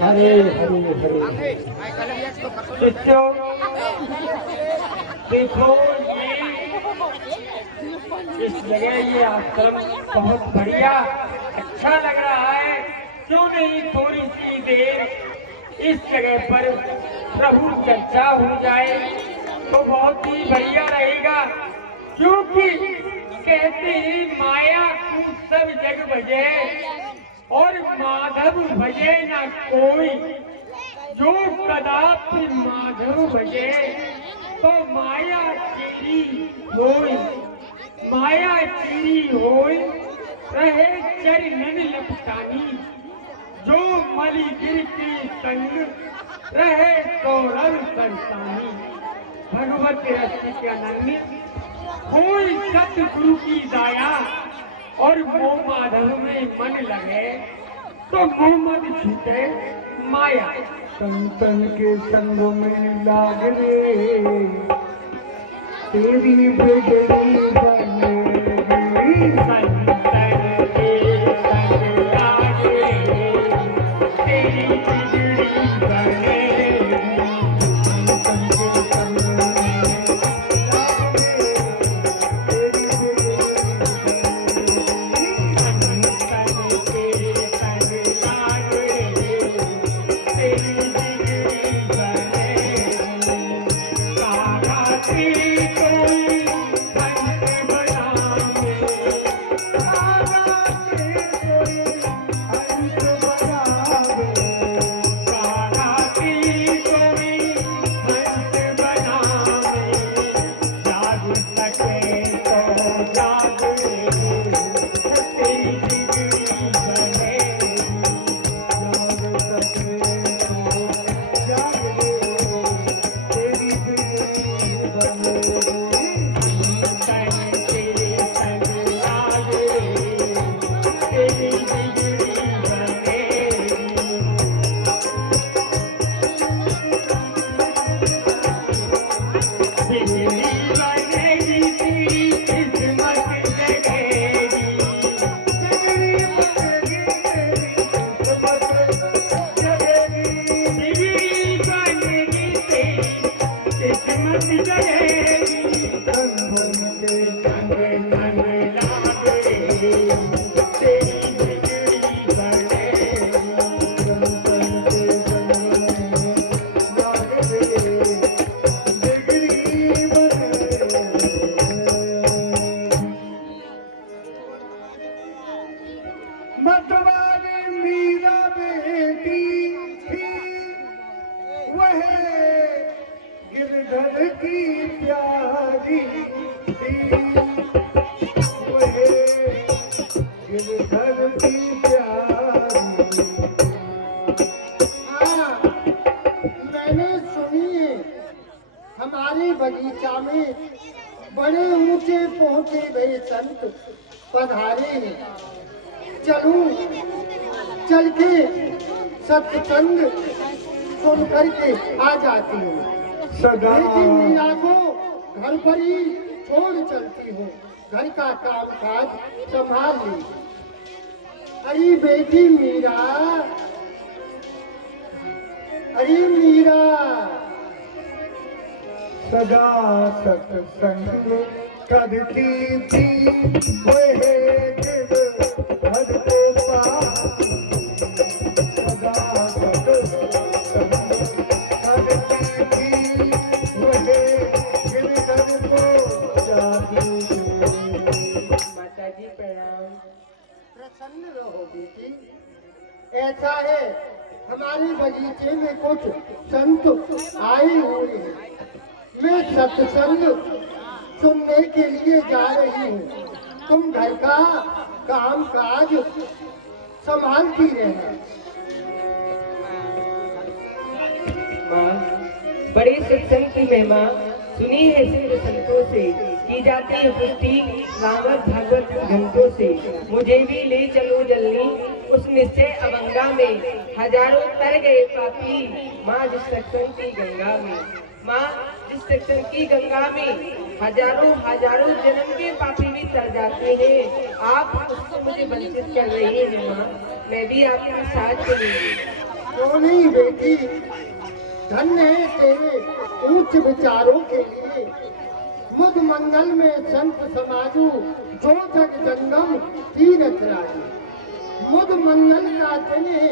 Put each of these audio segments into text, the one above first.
हरे हरे हरे। शिष्यों देखो, इस जगह ये आश्रम बहुत बढ़िया अच्छा लग रहा है। क्यों नहीं थोड़ी सी देर इस जगह पर प्रभु चर्चा हो जाए तो बहुत ही बढ़िया रहेगा। क्योंकि कहते ही माया को सब जग भजे और माधव भजे न कोई। जो कदापि माधव भजे तो माया चीरी होई। माया चीरी होई रहे चरणन लपटानी। जो मलि गिर के संग रहे गौरव संतानी। भगवत रसिक अनन्य कोई सतगुरु की दाया और वो माधव में मन लगे तो मोह मत छूटे माया। संतन के संग में लाग रे तेरी बिगड़ी बनेगी। संतन के संग लाग रे तेरी बिगड़ी बनेगी। संतन के संग में लाग रे तेरी बिगड़ी बनेगी। मतवाली मीरा बेटी थी वह गिरधर की प्यारी थी। वह गिरधर की प्यारी। हाँ, मैंने सुनी है हमारे बगीचा में बड़े ऊंचे पहुंचे गए संत पधारे हैं। चलूं चल के सत्संग सुन करके आ जाती हूँ। सदा लेकिन मीरा को घर पर ही छोड़ चलती हूँ। घर का काम काज संभाल ली। अरे बेटी मीरा, अरे मीरा, सदा सत्संग करती थी वह गिरधर को पाती। सदा सत्संग करती थी वह गिरधर को जाती। माता जी प्रणाम। प्रसन्न रहो बेटी। ऐसा है हमारे बगीचे में कुछ संत आए हुए हैं। मैं सत्संग सुनने के लिए जा रही हूँ। तुम घर का काम काज संभालती रहना। माँ, बड़े सत्संग की महिमा सुनी है सिद्ध संतों से, की जाती है पुष्टि भागवत भागवत ग्रंथों से। मुझे भी ले चलो जल्दी उस निश्चय अवंगा में। हजारों तर गए पापी माँ जिस सत्संग की गंगा में। माँ, जिस सत्संग की गंगा में हजारों हजारों जन्म के पापी भी तर जाते हैं, आप उससे मुझे वंचित कर रही हैं माँ। मैं भी आपके साथ चलूंगी। क्यों नहीं बेटी, धन्य है तेरे उच्च विचारों के लिए। मुद मंगल में संत समाजू जो जग जंगम तीरथ राजू। मुद मंगल का दिन है,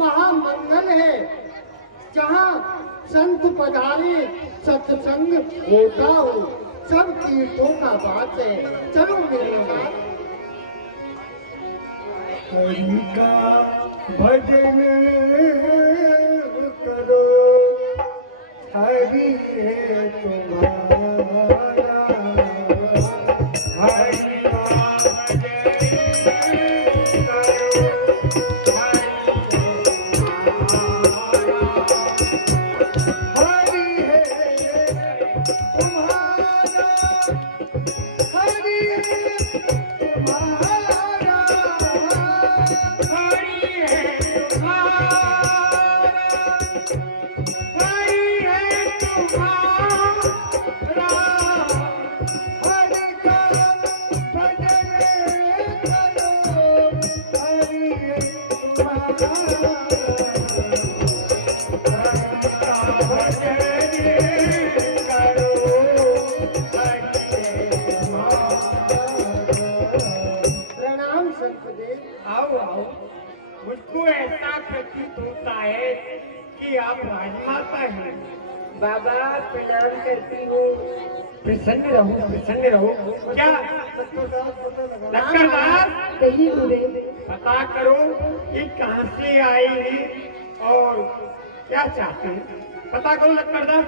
महामंगल है, जहाँ संत पधारे सत्संग होता हो, सब तीर्थों का बात है। चलो मेरे साथ। हरि का भजन करो, हरि है तुम्हारा। हरि का भजन करो, हरि है तुम्हारा। हरि है तुम्हारा। हरि है तुम्हारा। हरि है तुम्हारा। हरि का भजन करो, हरि है तुम्हारा। प्रणाम संतदेव। आओ आओ, मुझको ऐसा प्रतीत होता है कि आप राजमाता हैं। बाबा प्रणाम करती हूँ। प्रसन्न रहो। क्या लक्कड़दास, कही बुरे पता करो कि कहाँ से आई है और क्या चाहते हैं। पता करो लक्कड़दास।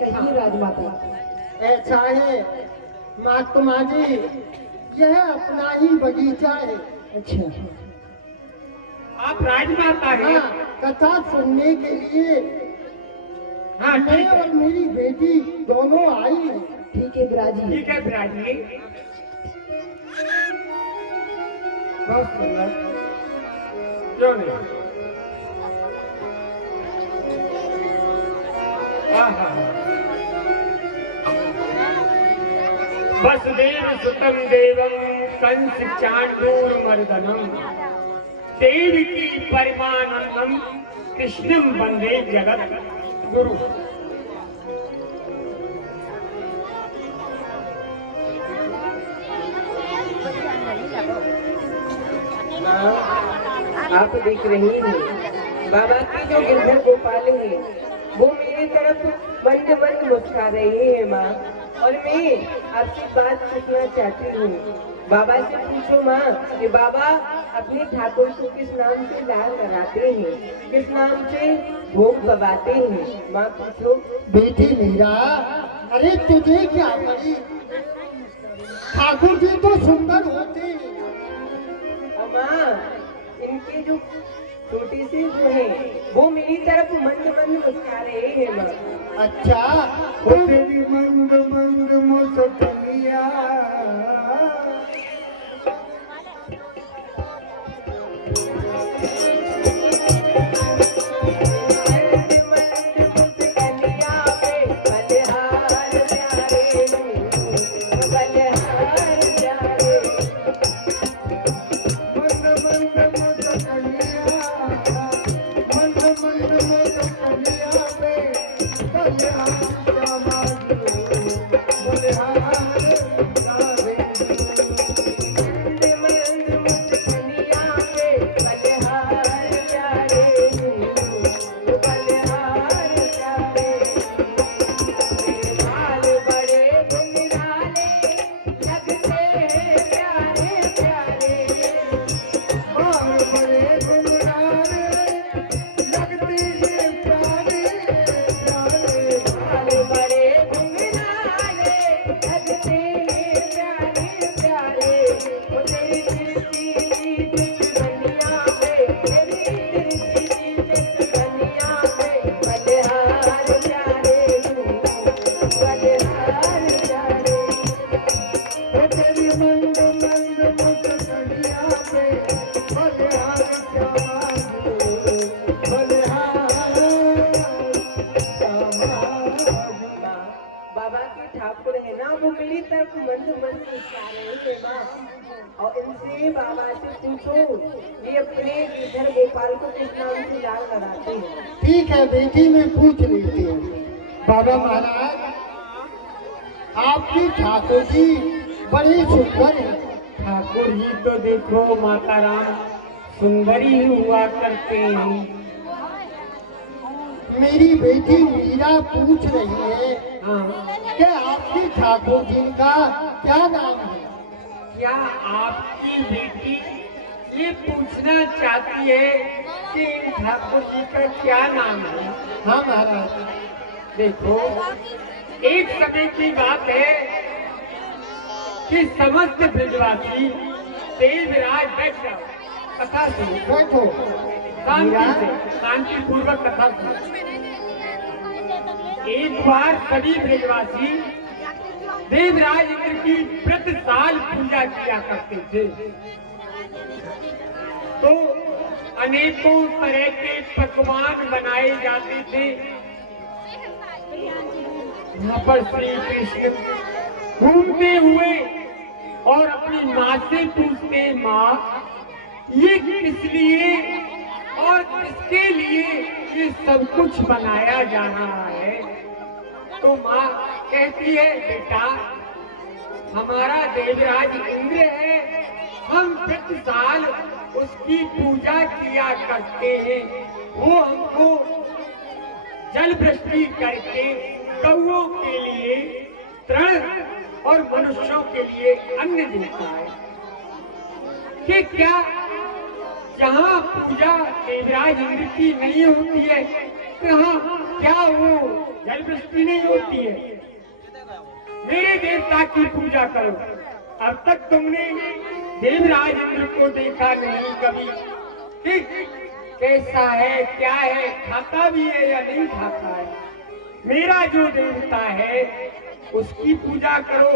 कही राजमाता। ऐसा है महात्मा जी, यह अपना ही बगीचा है। अच्छा, आप राजमाता हैं। हाँ, कथा सुनने के लिए हाँ मैं ठीक है, और मेरी बेटी दोनों आई हैं। ठीक है विराजी। ठीक है विराजी। बहुत सुंदर, क्यों नहीं। आहा, वसुदेव सुतम देवम कंस चांडूर मर्दनम देवकी परमानंदम कृष्णम वंदे जगत गुरु। माँ, आप देख रही हैं बाबा की जो गिरधर गोपाल है वो मेरी तरफ मंद मंद मुस्कुरा रहे हैं माँ। और मैं आपसे बात पूछना चाहती हूँ। बाबा से पूछो माँ कि बाबा अपने ठाकुर को किस नाम से लाल कराते हैं, किस नाम से भोग पवाते हैं। माँ पूछो। बेटी मीरा, अरे तुझे क्या पड़ी? ठाकुर जी तो सुंदर होते हैं। और माँ, इनके जो छोटे से जो है वो मेरी तरफ मंद मंद मुस्कुरा रहे हैं माँ। अच्छा, वो तेरी मंद मंद मुस्कुराया। ठाकुर है ना वो मेरी तरफ मंद मंद मुस्कुरा रहे थे माँ। और इन इसलिए बाबा से पूछो ये अपने गिरधर गोपाल को किस नाम से लाल लगाते हैं। ठीक है बेटी, मैं पूछ लेती हूँ। बाबा महाराज, आपकी ठाकुर जी बड़े सुंदर हैं। ठाकुर जी तो देखो माता राम सुंदर ही हुआ करते हैं। मेरी बेटी मीरा पूछ रही है हाँ, कि आपकी ठाकुर जी का क्या नाम है? क्या आपकी बेटी ये पूछना चाहती है कि इन ठाकुर जी का क्या नाम है? हाँ महाराज। देखो, एक समय की बात है कि समस्त ब्रजवासी देवराज बैठ जाओ, कथा सुनो, बैठो। शांति से, शांति पूर्वक कथा सुनो। एक बार सभी ब्रजवासी देवराज इंद्र की प्रति साल पूजा किया करते थे। तो अनेकों तरह के पकवान बनाए जाते थे। यहाँ पर श्री कृष्ण घूमते हुए और अपनी माँ से पूछते, माँ ये किस लिए और किसके लिए ये सब कुछ बनाया जा रहा है? तो माँ कहती है, बेटा हमारा देवराज इंद्र है, हम प्रति साल उसकी पूजा किया करते हैं। वो हमको जल वृष्टि करके गौओं के लिए तृण और मनुष्यों के लिए अन्न देता है। कि क्या जहाँ पूजा देवराज इंद्र की नहीं होती है, कहाँ क्या वो जल वृष्टि नहीं होती है? मेरे देवता की पूजा करो। अब तक तुमने देवराज इंद्र को देखा नहीं कभी कि कैसा है, क्या है, खाता भी है या नहीं खाता है। मेरा जो देवता है उसकी पूजा करो,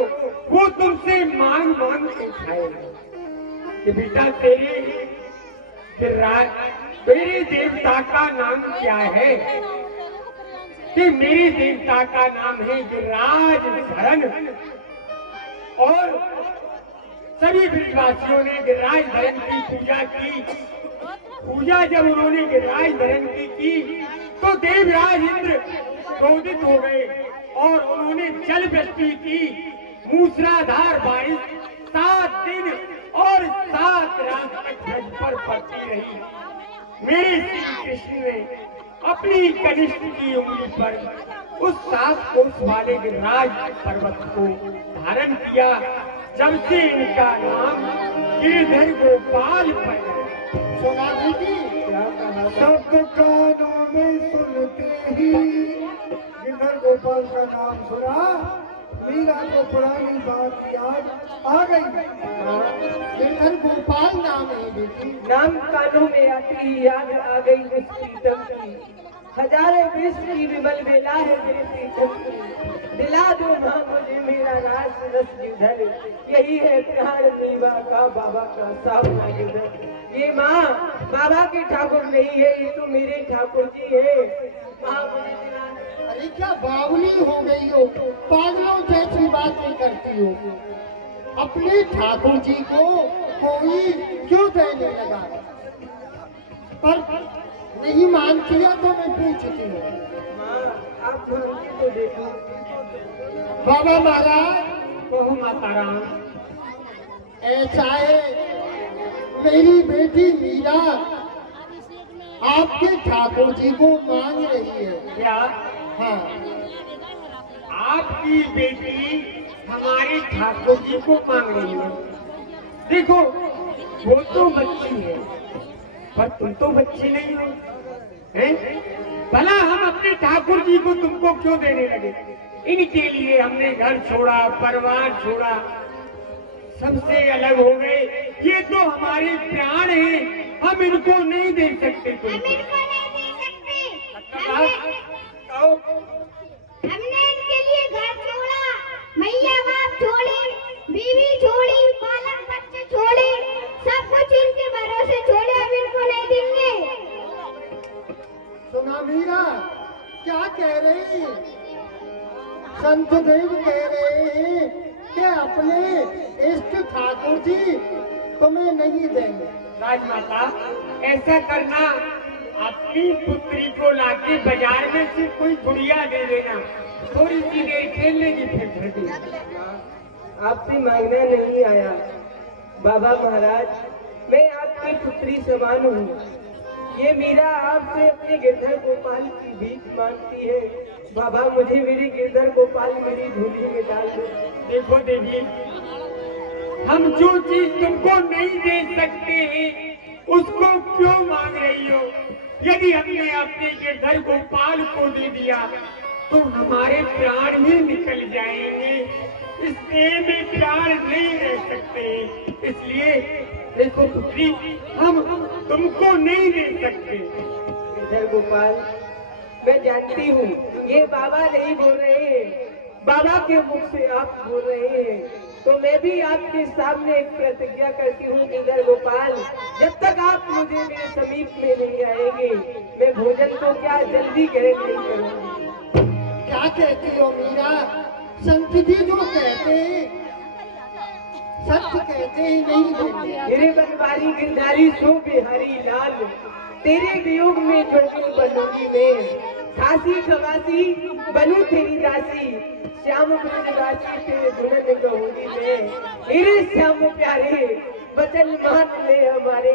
वो तुमसे मांग मांग के खाएगा कि बेटा मेरे देवता का नाम क्या है? कि मेरे देवता का नाम है गिरिराज धरण। और सभी ब्रजवासियों ने गिरिराज धरण की पूजा की। पूजा जब उन्होंने गिरिराज धरण की तो देवराज इंद्र क्रोधित हो गए और उन्होंने जल वृष्टि की। मूसलाधार बारिश 7 दिन और 7 रात तक ब्रज पर पड़ती रही। मेरे श्री कृष्ण ने अपनी कनिष्ठ की उंगली पर उस 7 कोस वाले गिरिराज पर्वत को धारण किया। जब से इनका नाम गिरधर गोपाल पड़ा। सुना बेटी, शब्द कानों में सुनते ही गिरधर गोपाल का नाम सुना, मीरा को पुरानी बात याद आ गई। गिरधर गोपाल नाम है बेटी। नाम कानों में आती ही याद आ गई उस प्रीतम की। हजारों विष की विमल बेला है मेरे प्रीतम की। दिला दो माँ मुझे मेरा रास रस गिरधर, यही है प्यार मीवा का बाबा का सावना गिरधर। ये माँ बाबा के ठाकुर नहीं है, ये तो मेरे ठाकुर जी है। माँ मुझे दिला दो। अरे क्या बावली हो गई हो, पागलों जैसी बातें करती हो। अपने ठाकुर जी को कोई क्यों देने लगा? पर नहीं मानती है तो मैं पूछती हूँ। माँ आप मानती तो देखो। बाबा महाराज, कहो माता राम। ऐसा है, मेरी बेटी मीरा आपके ठाकुर जी को मांग रही है। क्या हाँ, आपकी बेटी हमारे ठाकुर जी को मांग रही है? देखो, वो तो बच्ची है पर तुम तो बच्ची नहीं हो, हैं? भला हम अपने ठाकुर जी को तुमको क्यों देने लगे? इनके लिए हमने घर छोड़ा, परिवार छोड़ा, सबसे अलग हो गए। ये तो हमारे प्राण हैं, हम इनको नहीं दे सकते तुमको। कहो। हमने इनके लिए घर छोड़ा, मैया बाप छोड़े, बीवी छोड़ी, बालक बच्चे छोड़े, सब कुछ इनके भरोसे छोड़े, हम इनको नहीं देंगे। सुना मीरा क्या कह रही? संत देव कह रहे हैं कि अपने इष्ट ठाकुर जी तुम्हें नहीं देंगे। राजमाता, ऐसा करना, अपनी पुत्री को लाके बाजार में से कोई गुड़िया दे देना, थोड़ी सी देर खेल लेगी फिर घर देगी। आपसे मांगना नहीं आया बाबा महाराज, मैं आपकी पुत्री समान हूँ। ये मीरा आपसे अपने गिरधर गोपाल की भीख मांगती है। बाबा, मुझे मेरे गिरधर गोपाल मेरी झोली में डाल दो। देखो देवी, हम जो चीज तुमको नहीं दे सकते उसको क्यों मांग रही हो? यदि हमने अपने गिरधर गोपाल को दे दिया तो हमारे प्राण ही निकल जाएंगे। इस देह में प्राण नहीं रह सकते, इसलिए देखो पुत्री, हम तुमको नहीं दे सकते। गिरधर गोपाल, मैं जानती हूँ ये बाबा नहीं बोल रहे हैं, बाबा के मुख से आप बोल रहे हैं। तो मैं भी आपके सामने एक प्रतिज्ञा करती हूँ गिरधर गोपाल, जब तक आप मुझे मेरे समीप में नहीं आएंगे, मैं भोजन को क्या जल्दी ग्रहण नहीं करूँगी। क्या कहती हो मीरा? संत जी जो कहते हैं सत्य कहते ही नहीं देंगे। मेरे बनवारी गिरधारी सो बिहारी लाल, तेरे वियोग में जोगिन बनूंगी मैं। खासी खवासी बनू तेरी दासी, श्याम ब्रजवासी तेरे दुल्हन कहूंगी मैं। मेरे श्याम प्यारे वचन मान ले हमारे,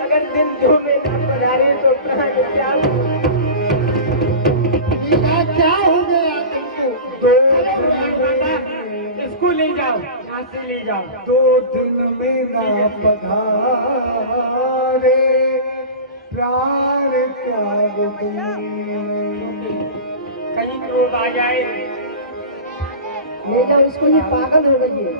अगर दिन दो में न पधारे तो प्राण त्याग। मीरा, क्या हो गया तुमको? इसको ले जाओ, यहाँ से ले जाओ। 2 दिन में ना पधारे प्राण त्याग कहीं क्रोध आ जाए। ले जाओ इसको, ये पागल हो गई है।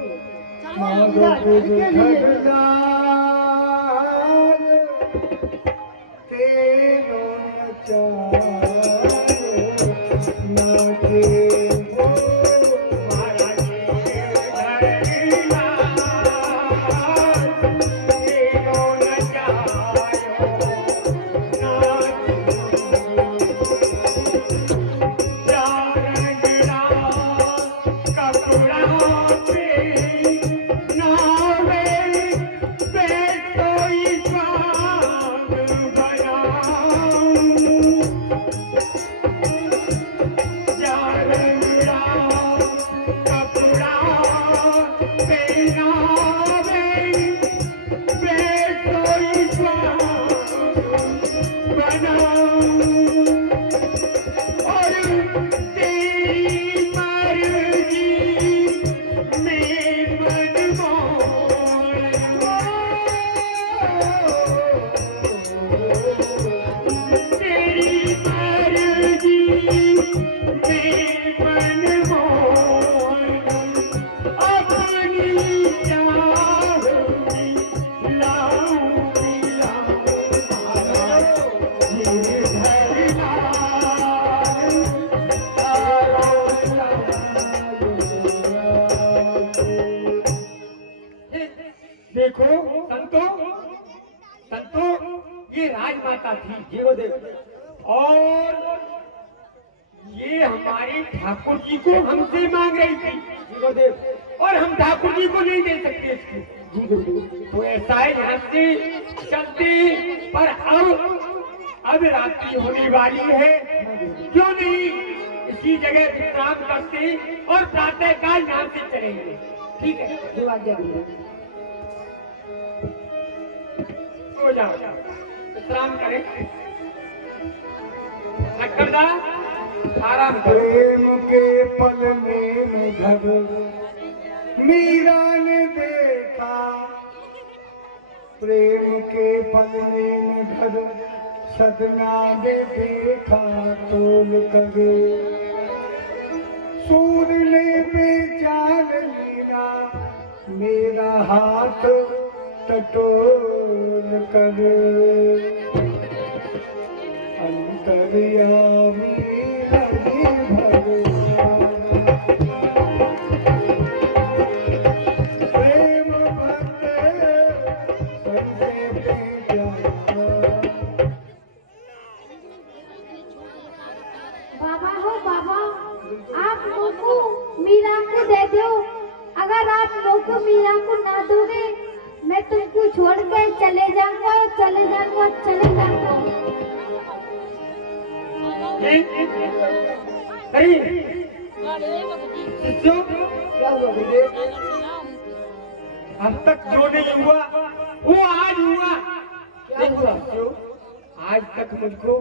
देखो संतो, संतो, ये राजमाता थी जीवोदेव, और ये हमारे ठाकुर जी को हमसे मांग रही थी जीवोदेव, और हम ठाकुर जी को नहीं दे सकते इसको। तो ऐसा है, यहाँ से चलते, पर अब रात्रि होने वाली है, क्यों नहीं इसी जगह विश्राम करते और प्रातः काल यहाँ से चलेंगे। ठीक है, सो जाओ, विश्राम करें। नक्करदार आराम करो। प्रेम के पलने में घर मीरा ने देखा, प्रेम के पलने में घर सदना ने देखा तोल कर। सूर ने बेचान मीरा मेरा हाथ टटोल कर। अंतर्यामी हरि भगवान, प्रेम भक्त सबसे प्यारा। बाबा हो बाबा, आप मोको मीरा को दे दो। अगर आप मोको मीरा को ना दोगे, मैं तुमको बस चले जाते हैं। अरे शिष्यों, क्या हुआ गुरुदेव? अब तक जो नहीं हुआ वो आज हुआ। क्या हुआ? शिष्यों, आज तक मुझको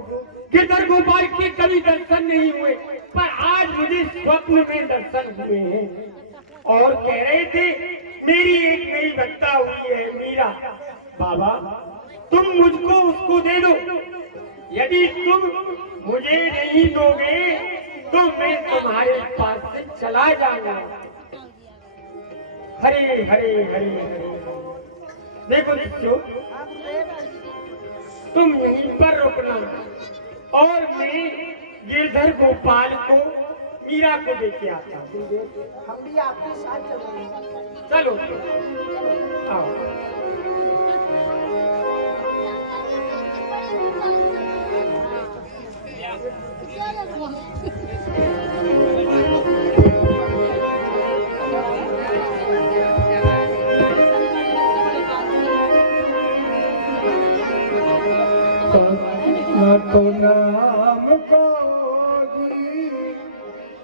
गिरधर गोपाल के कभी दर्शन नहीं हुए, पर आज मुझे स्वप्न में दर्शन हुए हैं और कह रहे थे मेरी एक नई भक्ता हुई है मीरा। बाबा, तुम मुझको उसको दे दो। यदि तुम मुझे नहीं दोगे तो मैं तुम्हारे पास से चला जाऊंगा। हरे हरे हरे हरे। देखो शिष्यों, तुम यहीं पर रुकना और मैं गिरधर गोपाल को मीरा को देके आता हूँ। हम भी आपके साथ चलेंगे। चलो आओ। तो नाम को दी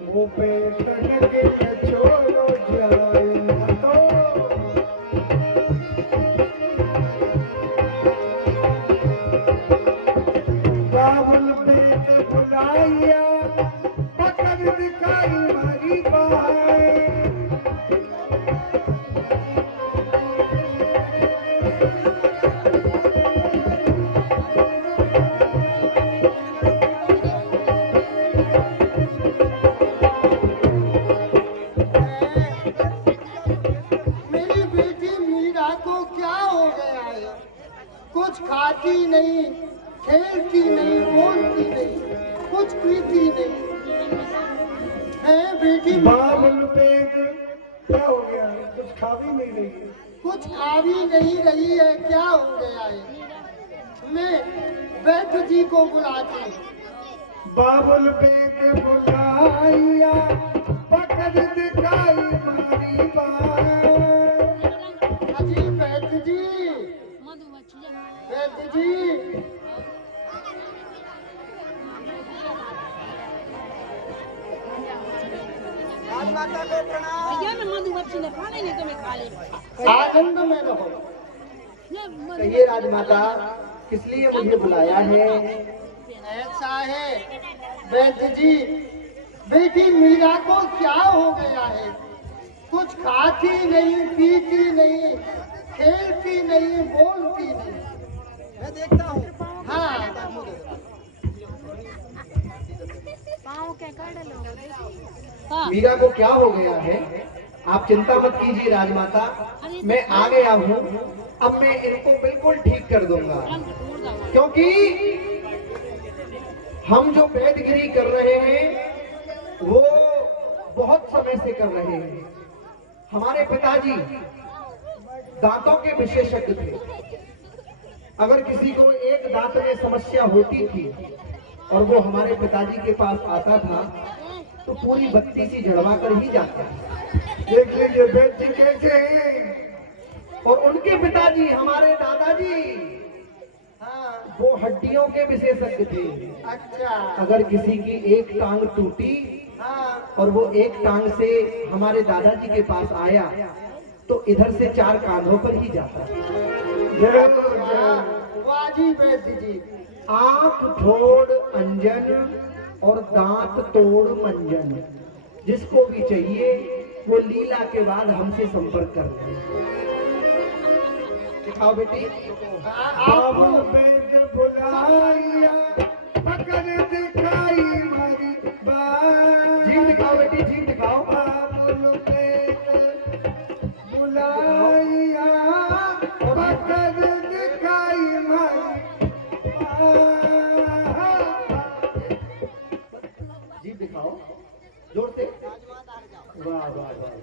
वो पेट लगे छोड़ो जाए तो बाबुल पेट बुलाया पकड़ दिखाई मारी बात। मेरी बेटी मीरा को क्या हो गया है? कुछ खाती नहीं, खेलती नहीं, बोलती नहीं, कुछ पीती नहीं है बेटी। बाबुल पेट क्या हो गया? कुछ खा भी नहीं रही। कुछ खा भी नहीं रही है, क्या हो गया है? मैं वैद्य जी को बुलाती हूँ। बाबुल पेट बुलाया पकड़ दिखाई मारी बात। अजी वैद्य जी, वैद्य जी, माता को प्रणाम। भैया मैं मधुमक्खी ने खाने नहीं तो मैं खा ले। आनंद में रहो। कहिए राजमाता, किस लिए मुझे बुलाया है? ऐसा है वैद्य जी, बेटी मीरा को क्या हो गया है? कुछ खाती नहीं, पीती नहीं, खेलती नहीं, बोलती नहीं। मैं देखता हूँ। हाँ, मीरा को क्या हो गया है? आप चिंता मत कीजिए राजमाता, मैं आ गया हूँ। अब मैं इनको बिल्कुल ठीक कर दूंगा, क्योंकि हम जो वैद्यगिरी कर रहे हैं वो बहुत समय से कर रहे हैं। हमारे पिताजी दांतों के विशेषज्ञ थे। अगर किसी को एक दांत में समस्या होती थी और वो हमारे पिताजी के पास आता था तो पूरी बत्ती सी जड़वा कर ही जाता था। देख लीजिए वैद्य जी कैसे हैं। और उनके पिताजी हमारे दादाजी, हाँ, वो हड्डियों के विशेषज्ञ थे। अच्छा, अगर किसी की एक टांग टूटी हाँ, और वो एक टांग से हमारे दादाजी के पास आया तो इधर से 4 कांधों पर ही जाता। वाह जी वैद्य जी। आंख ढोड़ अंजन और दांत तोड़ मंजन, जिसको भी चाहिए वो लीला के बाद हमसे संपर्क कर ले। दिखाओ बेटी। बाबुल पेट बुलाया पकड़ दिखाई मारी बात। जीभ दिखाओ बेटी, जीभ दिखाओ। बाबुल पेट बुलाया पकड़ दिखाई मारी बात। जीभ दिखाओ जोर से। वाह वाह वाह।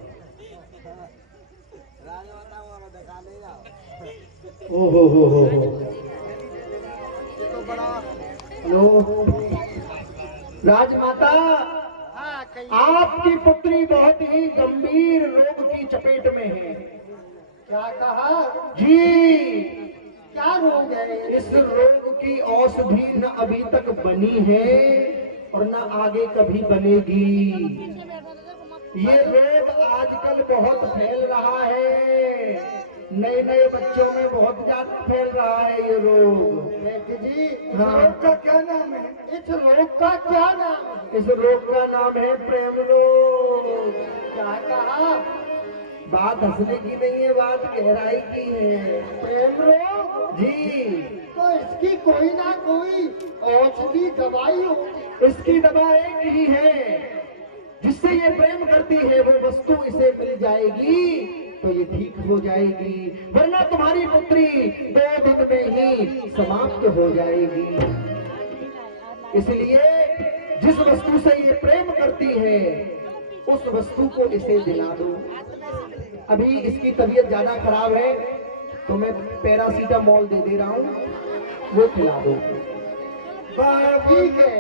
ओहो हो। हेलो राजमाता, हाँ, कहिए। आपकी पुत्री बहुत ही गंभीर रोग की चपेट में है। क्या कहा? जी, क्या रोग है? इस रोग की औषधि न अभी तक बनी है और न आगे कभी बनेगी। ये रोग आजकल बहुत फैल रहा है, नए नए बच्चों में बहुत ज्यादा फैल रहा है ये रोग। सेठ जी, इस रोग का क्या नाम है? इस रोग का क्या नाम है? इस रोग का नाम है प्रेम रोग। क्या कहा? बात हंसने की नहीं है, बात गहराई की है। प्रेम रोग? जी, तो इसकी कोई ना कोई औषधि दवाई होगी। इसकी दवा एक ही है, जिससे ये प्रेम करती है वो वस्तु इसे मिल जाएगी तो ये ठीक हो जाएगी, वरना तुम्हारी पुत्री 2 दिन में ही समाप्त हो जाएगी। इसलिए जिस वस्तु से ये प्रेम करती है उस वस्तु को इसे दिला दो। अभी इसकी तबीयत ज्यादा खराब है तो मैं पैरासीटामोल दे रहा हूँ, वो खिला दो। ठीक है।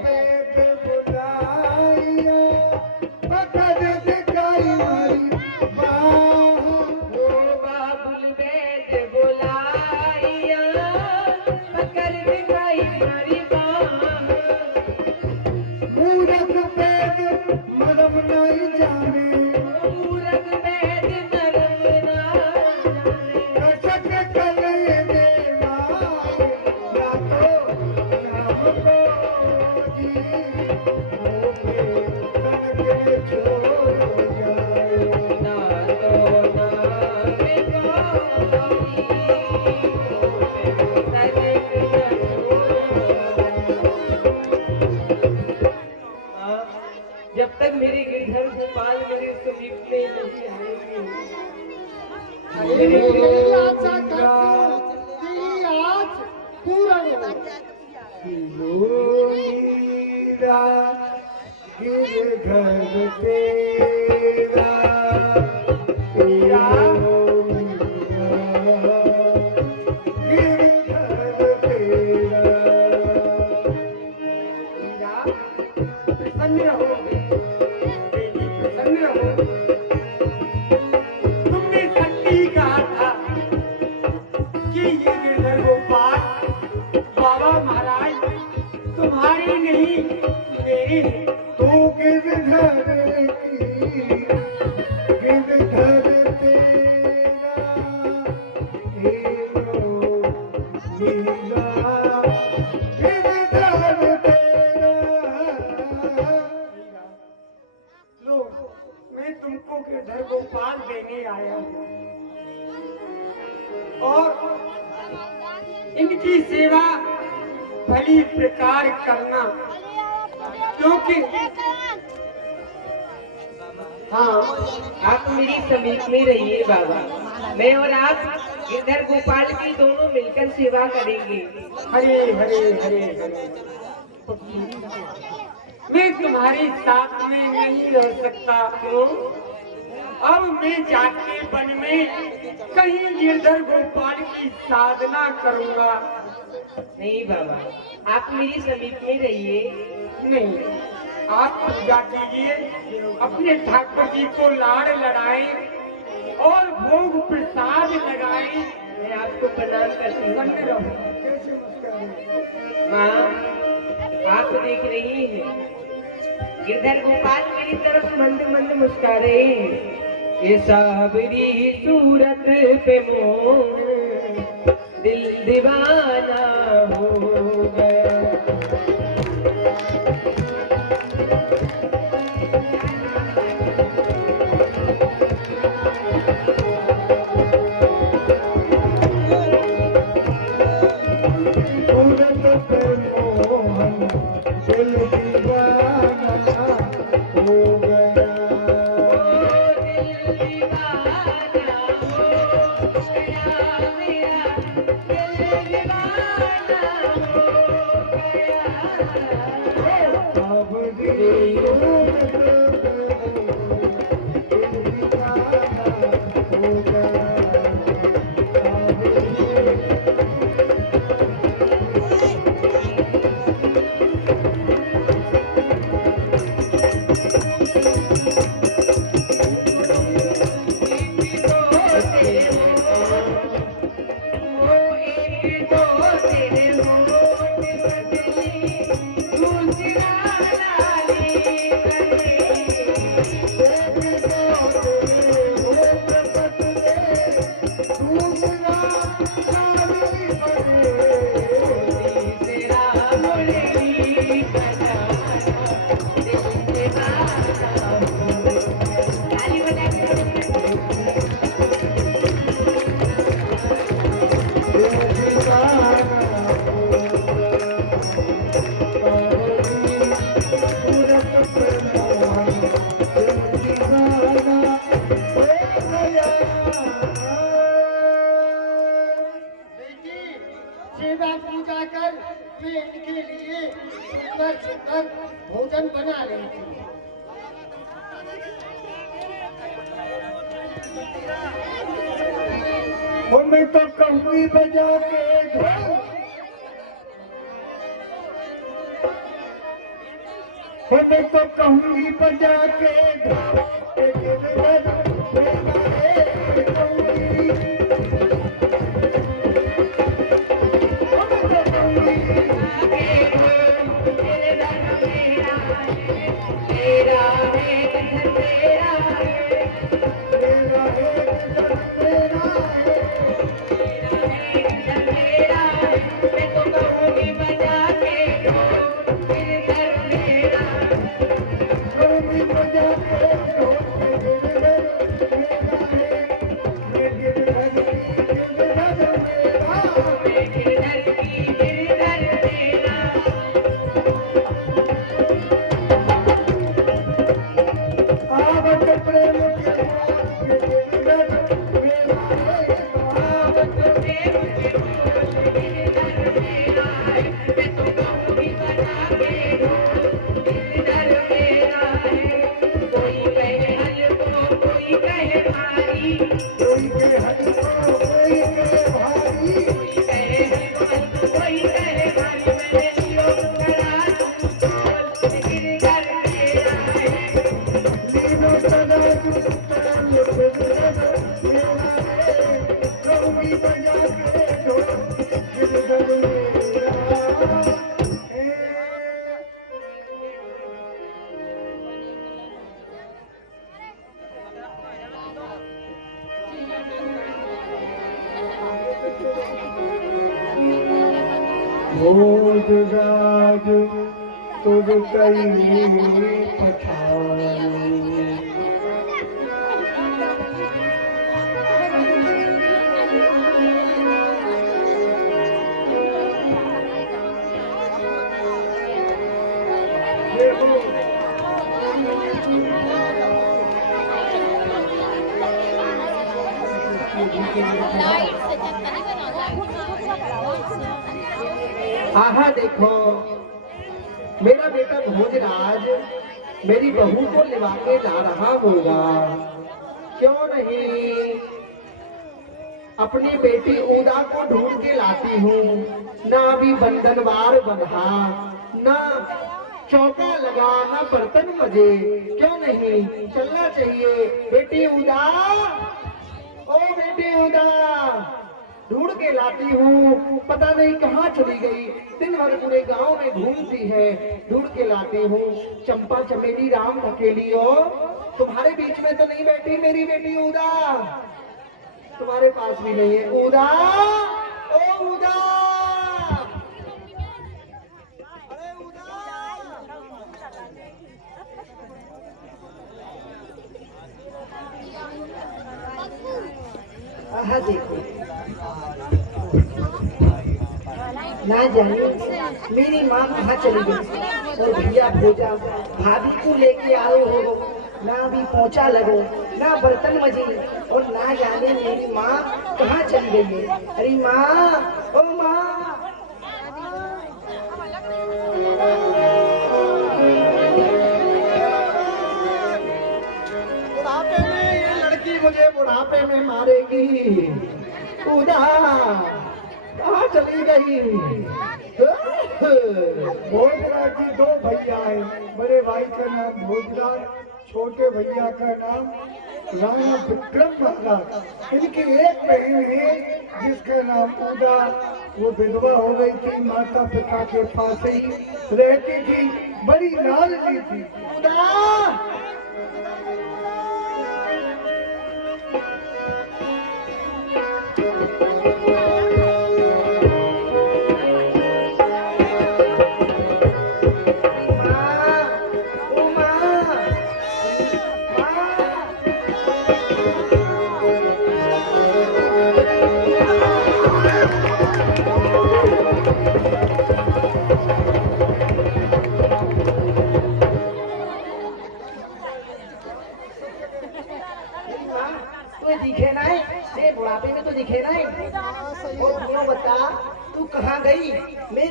जब तक मेरे गिरधर गोपाल मेरे समीप में नहीं आएंगे, मेरी आशा करती हूँ कि आज पूर्ण हो। मीरा गिरधर तेरा, तेरा गिरधर तेरा। प्रसन्न रहो देवी, प्रसन्न रहो। तुमने सत्य ही कहा था कि ये गिरधर गोपाल बाबा महाराज तुम्हारे नहीं मेरे हैं। तू गिरधर की, गिरधर तेरा, तेरो मीरा गिरधर तेरा। लो, मैं तुमको गिरधर गोपाल देने आया हूँ और इनकी सेवा भली प्रकार करना, क्योंकि हाँ, आप मेरी समीप में रहिए बाबा। मैं और आप गिरधर गोपाल की दोनों मिलकर सेवा करेंगे। हरे हरे हरे हरे। मैं तुम्हारे साथ में नहीं रह सकता। क्यों? अब मैं जाके वन में कहीं गिरधर गोपाल की साधना करूंगा। नहीं बाबा, आप मेरी समीप में रहिए। नहीं, आप पूजा कीजिए, अपने ठाकुर जी को लाड़ लड़ाएं और भोग प्रसाद लगाएं। मैं आपको प्रणाम करती हूँ। संग रहो। कैसे मुस्कुराए? माँ, आप देख रही हैं, गिरधर गोपाल मेरी तरफ मंद मंद मुस्कुरा रहे हैं। ये सावरी सूरत पे मोर दिल दीवाना हो गया। सूरत पे मोहन दिल दीवाना हो गया। दिल दीवाना हो गया, मेरा दिल दीवाना मैं इनके लिए सुंदर सुंदर भोजन बना रही थी। वो मैं तो कहूँगी बजा के ढोल, वो मैं तो कहूँगी बजा के ढोल, लेकिन मेरा है कहूँगी, वो मैं तो कहूँगी मेरा है तेरा है। कहूँगी बजा के ढोल, लेकिन मेरा है, लेकिन आवत प्रेम के बात के गिरधर मेरा है। आवत कोई के हल को कोई के भारी, लीनो सदा सुतल गिरधर मेरा है। कहूँगी बजा के ढोल, गिरधर मेरा है। भोजराज तुझ कई पठान, आहा देखो, मेरा बेटा भोजराज मेरी बहू को लिवा के ला रहा होगा। क्यों नहीं अपनी बेटी उदा को ढूंढ के लाती हूँ। ना अभी बंधनवार बंधा, ना चौका लगा, ना बर्तन मजे। क्यों नहीं चलना चाहिए। बेटी उदा, ओ बेटी उदा, ढूंढ के लाती हूँ, पता नहीं कहाँ चली गई। दिन भर पूरे गांव में घूमती है, ढूंढ के लाती हूँ। चंपा चमेली राम ढकेली हो, तुम्हारे बीच में तो नहीं बैठी मेरी बेटी उदा, तुम्हारे पास भी नहीं है। उदा, ओ उदा, अरे उदा, आहा देखो, ना जाने मेरी माँ कहाँ चली गई और भैया भोजा भाभी को लेके आए हो। ना अभी पोछा लगो, ना बर्तन मजी, और ना जाने मेरी माँ कहाँ चली गई है। अरे माँ, ओ माँ, बुढ़ापे में ये लड़की मुझे बुढ़ापे में मारेगी। उदा कहाँ चली गई। भोजराज जी दो भैया हैं, बड़े भाई का नाम भोजराज, छोटे भैया का नाम राणा विक्रम महाराज। इनकी एक बहन है जिसका नाम उदा, वो विधवा हो गई थी, माता पिता के पास ही रहती थी, बड़ी लालची थी। उदा,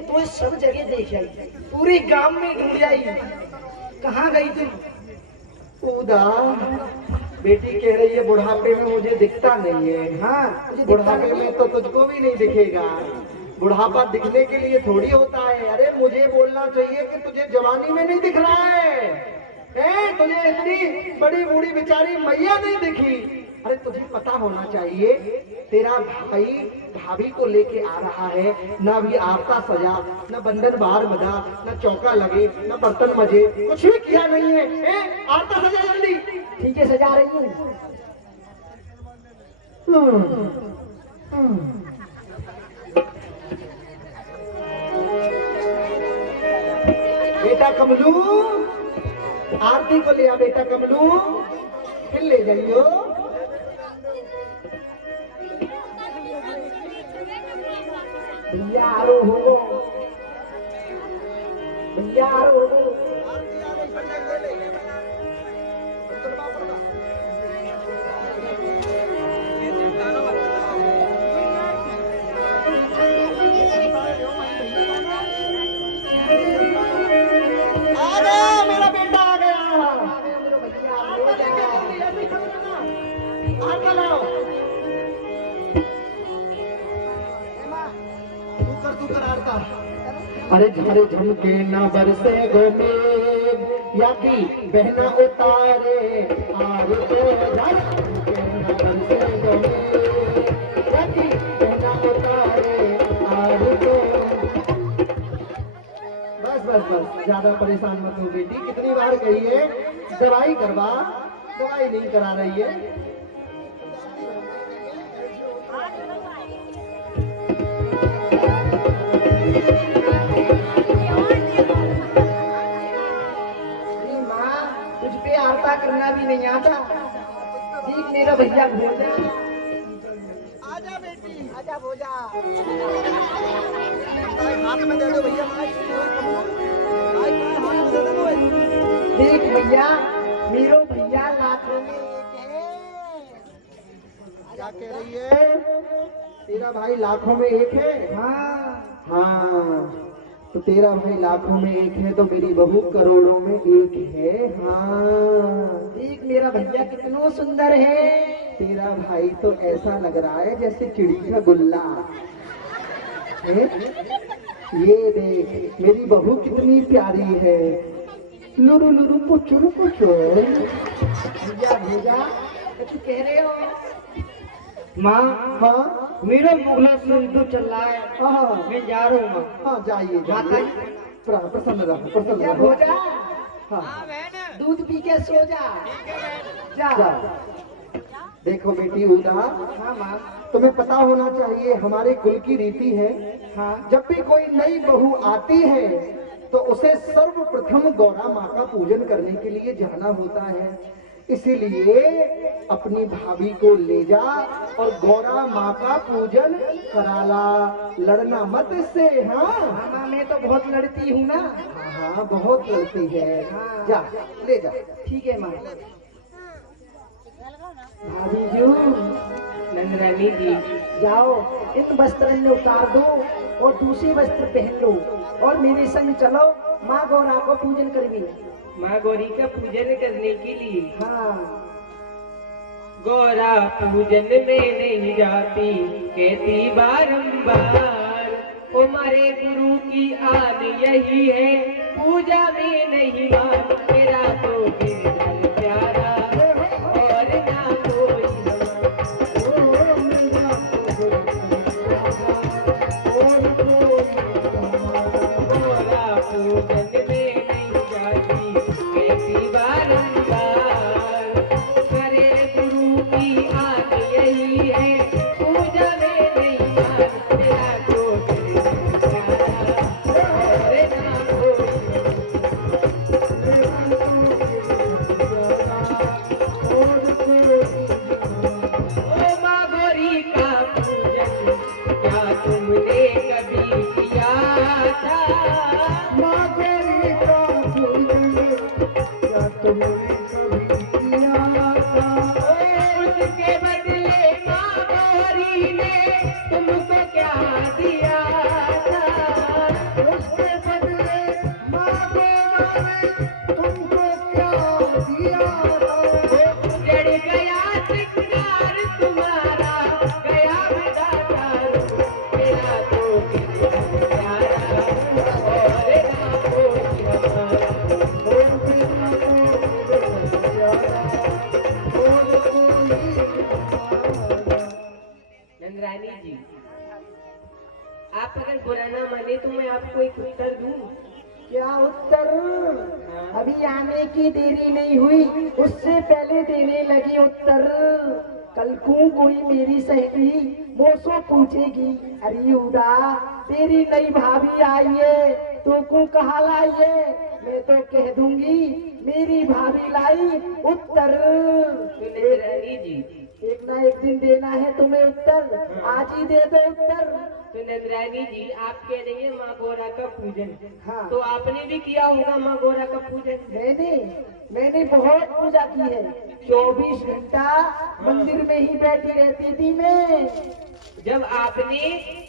तो सब जगह देख आई, पूरे गांव में ढूंढ आई, कहाँ गई तुम? उदा बेटी कह रही है बुढ़ापे में मुझे दिखता नहीं है। हाँ, मुझे दिखता बुढ़ापे नहीं। में तो तुझको भी नहीं दिखेगा। बुढ़ापा दिखने के लिए थोड़ी होता है। अरे मुझे बोलना चाहिए कि तुझे जवानी में नहीं दिख रहा है, तुझे इतनी बड़ी बूढ़ी बेचारी मैया नहीं दिखी। अरे तुझे पता होना चाहिए तेरा भाई भाभी को लेके आ रहा है, ना भी आरता सजा, ना बंधन बाहर बधा, ना चौका लगे, ना बर्तन मजे, कुछ भी किया नहीं है। आरता सजा जल्दी। ठीक है, सजा रही हूँ। बेटा कमलू, आरती को लिया बेटा कमलू, फिर ले जाइयो। भैया आरो हो, भैया आरो हो। मेरा बेटा आ गया। तू कर आरता। अरे झारे झमके ना बरसे गोमेघ, याकी बहना उतारे आर को। झारे झमके ना बरसे गोमेघ, याकी बहना उतारे आर को। बस बस बस, ज्यादा परेशान मत हो बेटी। कितनी बार कही है दवाई करवा, दवाई नहीं करा रही है। तुझ पे आरता करना भी नहीं आता। देख मेरा भैया भोजा। आजा बेटी, आजा भोजा। हाथ में दे दो भैया, देख भैया, मेरो भैया लाखों में एक है। क्या कह रही है? तेरा भाई लाखों में एक है? हाँ हाँ, तो तेरा भाई लाखों में एक है तो मेरी बहू करोड़ों में एक है। हाँ, देख मेरा भैया कितना सुंदर है। तेरा भाई तो ऐसा लग रहा है जैसे चिड़ी का गुल्ला है। ये देख मेरी बहू कितनी प्यारी है। लुरु लुरु पुचुरु पुचुर। भैया भैया, कुछ कह रहे हो? माँ, हाँ मेरा मुगला सिंधु चल रहा है। हाँ मैं जा रहा हूँ माँ। हाँ, जाइए माता जाइए। प्रसन्न रहो, प्रसन्न भैया रहो। भोजा, हाँ दूध पी के सो जा। जा। जा। देखो बेटी उदा, हाँ माँ। तुम्हें पता होना चाहिए हमारे कुल की रीति है, हाँ, जब भी कोई नई बहू आती है तो उसे सर्वप्रथम गौरा माँ का पूजन करने के लिए जाना होता है। इसीलिए अपनी भाभी को ले जा और गौरा माँ का पूजन कराला। लड़ना मत इससे। हाँ माँ मैं तो बहुत लड़ती हूँ ना। हाँ हाँ, बहुत लड़ती है। जा, ले जा। ठीक है माँ। भाभी जी, नंदरानी जी, जाओ एक वस्त्र ने उतार दो और दूसरी वस्त्र पहन लो और मेरे संग चलो। माँ गौरा को पूजन करवी। माँ गौरी का पूजन करने के लिए। हाँ, गौरा पूजन में नहीं जाती, कहती बारंबार, हमारे गुरु की आन यही है, पूजा में नहीं मान, मेरा तो गिरधर प्यारा और ना कोई गौरा पूजन में नहीं जाती, कहती बारंबार, करे गुरु की आन यही है, पूजा में नहीं मान, मेरा तो गिरधर प्यारा और ना कोई। ओ माँ गौरी का पूजन क्या तुमने कभी किया था? माँ गौरी का पूजन क्या तुमने कभी किया था? उसके बदले माँ गौरी ने तुमको क्या दिया था? तो मैं आपको एक उत्तर दूं। क्या उत्तर? अभी आने की देरी नहीं हुई, उससे पहले देने लगी उत्तर। कल को कोई मेरी सहेली मुझसे पूछेगी, अरे उदा तेरी नई भाभी आई है, तो को कहा लाई है? मैं तो कह दूंगी मेरी भाभी लाई उत्तर। तो नंदरानी जी, एक ना एक दिन देना है तुम्हें उत्तर, आज ही दे दो उत्तर। तो नंदरानी जी, आप कह रही है माँ गौरा का पूजन, हाँ। तो आपने भी किया होगा माँ गौरा का पूजन। मैंने बहुत पूजा की है, 24 घंटा मंदिर में ही बैठी रहती थी मैं। जब आपने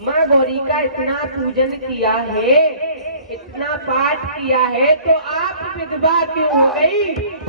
माँ गौरी का इतना पूजन किया है, इतना पाठ किया है, तो आप विधवा क्यों हो गई?